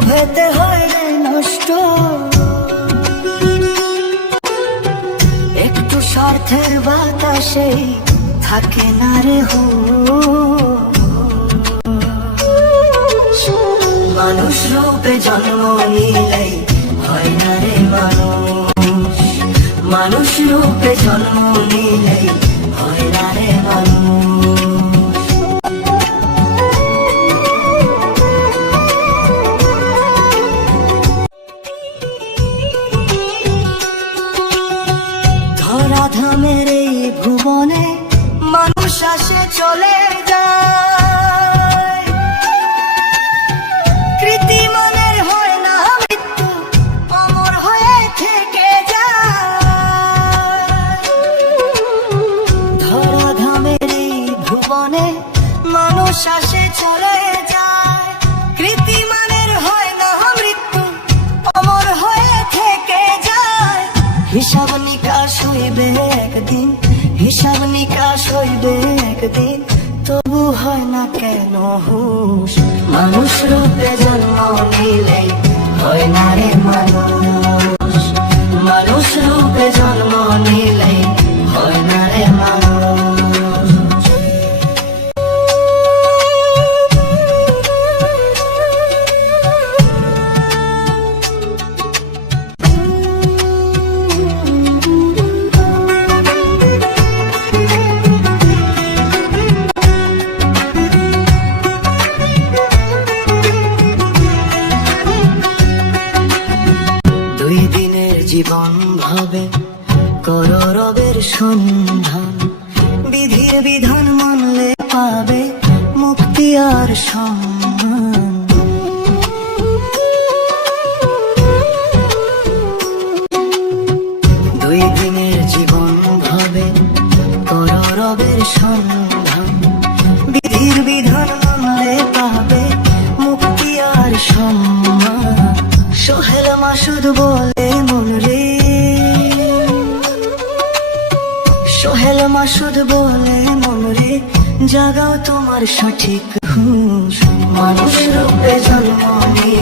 লোভেতে হয় রে নষ্ট, একটু স্বার্থের বাতাসেই থাকে না রে মানুষ রূপে জন্ম নিলেই হয় না রে মানুষ, মানুষ রূপে জন্ম নিলেই হয় না রে মানুষ। ধরাধামের এই ভুবনে মানুষ আসে চলে যায়, কৃতিমানের হয় না মৃত্যু, অমর হয়ে থেকে যায়। ধরাধামের এই ভুবনে মানুষ আসে চলে যায়, কৃতিমানের হয় না মৃত্যু, অমর হয়ে থেকে যায়। হিসাব নিকাশ হইবে একদিন, হিসাব নিকাশ হইবে একদিন, তবু হয় না কেন হুঁশ। মানুষ রূপে জন্ম নিলেই হয় না রে মানুষ, মানুষ রূপে জন্ম নিলেই হয় না রে মানুষ। জীবন ভাবে কর রবের সন্ধান, বিধির বিধান মানলে পাবে মুক্তি আর সম্মান। দুই দিনের জীবন ভাবে কর রবের সন্ধান, বিধির বিধান মানলে পাবে মুক্তি আর সম্মান। সোহেল মাসুদ বলে মন রে, সোহেল মাসুদ বলে মন রে, জাগাও তোমার সঠিক হুঁশ। মানুষ রূপে জন্ম নিয়ে